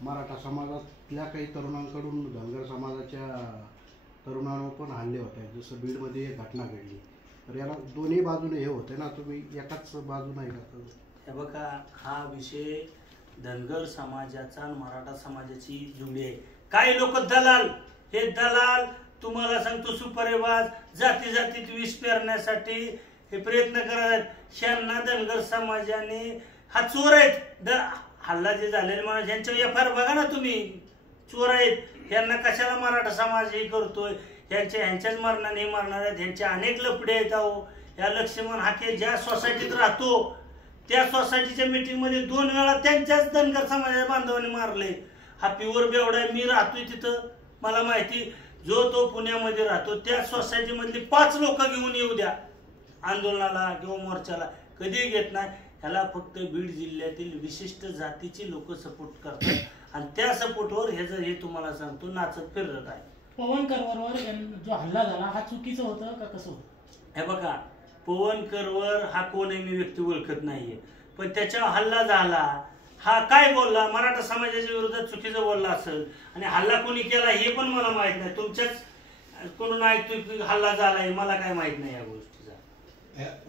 मराठा समाजातल्या काही तरुणांकडून धनगर समाजाच्या तरुणांवर पण हल्ले होत आहेत, जसं बीडमध्ये एक घटना घडली. तर याला दोन्ही बाजूने हे होते ना, तुम्ही एकाच बाजू नाही का? हे बघा, हा विषय धनगर समाजाचा आणि मराठा समाजाची जुळी आहे. काही लोक दलाल, हे दलाल तुम्हाला सांगतो सुपरेबाज, जाती जातीत विष पेरण्यासाठी हे प्रयत्न करत. ह्यांना धनगर समाजाने हा चोर आहेत, हल्ला जे झालेले माणूस यांच्या एफआयआर बघा ना तुम्ही, चोर आहेत. यांना कशाला मराठा समाज हे करतोय, ह्यांच्याच मरणाने मरणार आहेत. ह्यांचे अनेक लफडे आहेत. अहो, या लक्ष्मण हाके ज्या सोसायटीत राहतो त्या सोसायटीच्या मीटिंग मध्ये 2 वेळा त्यांच्याच धनगर समाजाच्या बांधवांनी मारले. हा प्युअर बेवडा आहे. मी राहतोय तिथं, मला माहिती. जो तो पुण्यामध्ये राहतो, त्या सोसायटी मधली 5 लोक घेऊन येऊ द्या आंदोलनाला किंवा मोर्चाला, कधीही घेत नाही. ह्याला फक्त बीड जिल्ह्यातील विशिष्ट जातीची लोक सपोर्ट करतात आणि त्या सपोर्टवर हे तुम्हाला सांगतो नाचत फिरत आहे. पवन करवरवर जो हल्ला झाला हा चुकीचं होतं का कसं होतं? हे बघा, पवन करवर हा कोणही मी व्यक्ती ओळखत नाहीये, पण त्याच्यावर हल्ला झाला. हा काय बोलला, मराठा समाजाच्या विरोधात चुकीचं बोलला असेल आणि हल्ला कोणी केला हे पण मला माहित नाही. तुमच्याच कोण ऐकतोय हल्ला झालाय, मला काय माहित नाही या गोष्टीचा.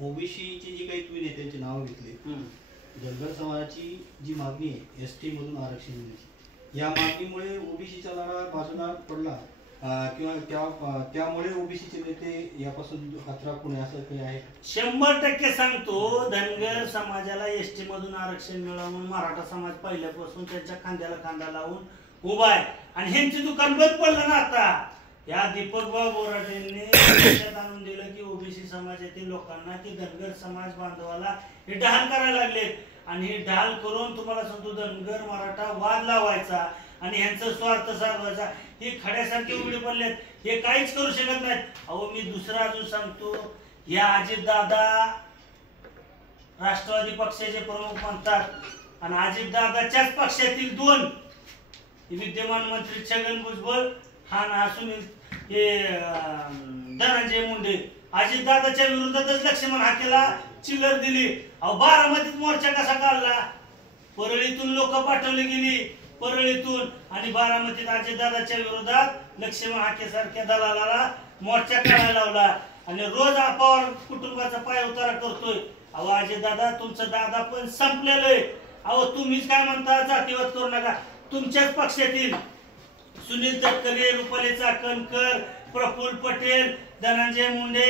ओबीसीची जी काही तुम्ही नेत्यांची नावं घेतली, धनगर समाजाची जी मागणी आहे एसटी मधून आरक्षण देण्याची, या मागणीमुळे ओबीसीचा लढा बाजूला पडला किंवा त्यामुळे ओबीसीचे नेते यापासून हातराखून असं काही आहे? 100% सांगतो, धनगर समाजाला एसटी मधून आरक्षण मिळावं म्हणून मराठा समाज पहिल्यापासून त्यांच्या खांद्याला खांदा लावून उभा आहे. आणि ह्यांची दुकान बंद पडलं ना आता. या दीपकभाऊ बोराटेंनी लक्षात आणून दिलं की ओबीसी समाजातील लोकांना की धनगर समाज बांधवाला हे ढाल करायला लागले आणि हे ढाल करून तुम्हाला सांगतो धनगर मराठा वाद लावायचा आणि ह्यांचा स्वार्थ साधवायचा. हे खड्यासारखे उघडे पडलेत, हे काहीच करू शकत नाहीत. अहो, मी दुसरा अजून सांगतो, या अजितदादा राष्ट्रवादी पक्षाचे प्रमुख म्हणतात आणि अजितदादाच्याच पक्षातील 2 विद्यमान मंत्री छगन भुजबळ हा सुनील हे धनंजय मुंडे अजितदादाच्या विरोधातच लक्ष्मण हाकेला चिल्लर दिली. अहो, बारामतीत मोर्चा कसा काढला, परळीतून लोक पाठवली गेली परळीतून आणि बारामतीत अजितदादाच्या विरोधात लक्ष्मण हाके सारख्या दलालाला मोर्चा काढायला लावला आणि रोज पवार कुटुंबाचा पाय उतारा करतोय. अहो अजितदादा, तुमचं दादा पण संपलेलं आहे. अहो, तुम्हीच काय म्हणता जातीवाद करू नका. तुमच्याच पक्षातील सुनील तटकरे, रुपाली चाकणकर, प्रफुल्ल पटेल, धनंजय मुंडे,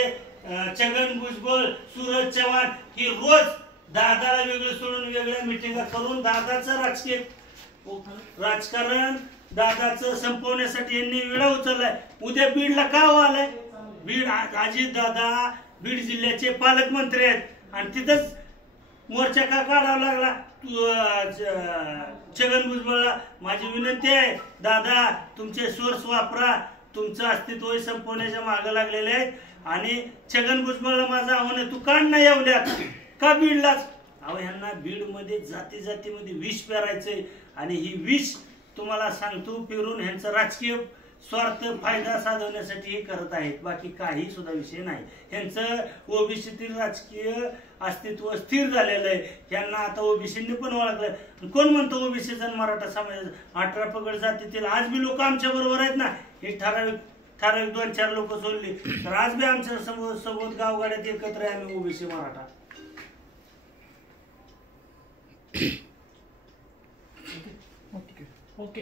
छगन भुजबळ, सूरज चव्हाण ही रोज दादाला वेगळं सोडून वेगळ्या मिटिंगा करून दादाचं राजकारण दादाचं संपवण्यासाठी यांनी विडा उचललाय. उद्या बीडला का आलाय? बीड अजितदादा बीड जिल्ह्याचे पालकमंत्री आहेत आणि तिथंच मोर्चा का काढावा लागला छगन भुजबळला? माझी विनंती आहे, दादा तुमचे सोर्स वापरा, तुमचं अस्तित्व संपवण्याच्या मागे लागलेले आहेत आणि छगन भुजबळला माझं आव्हान आहे, तू काढ नाही एवढ्यात का बीडलाच? अहो, ह्यांना बीड मध्ये जाती जातीमध्ये विष पेरायचंय आणि ही विष तुम्हाला सांगतो पेरून ह्यांचं राजकीय स्वार्थ फायदा साधवण्यासाठी हे करत आहेत. बाकी काही सुद्धा विषय नाही. ह्यांचं ओबीसीतील राजकीय अस्तित्व स्थिर झालेलं आहे. ह्यांना आता ओबीसीने पण ओळखलंय. कोण म्हणतो ओबीसीचा मराठा समाज 18 पगड जातीतील आज बी लोक आमच्या बरोबर आहेत ना. हे ठराविक 2-4 लोक सोडली तर आज बी आमच्या सोबत गावगाड्यात एकत्र आहे आम्ही ओबीसी मराठा. ओके.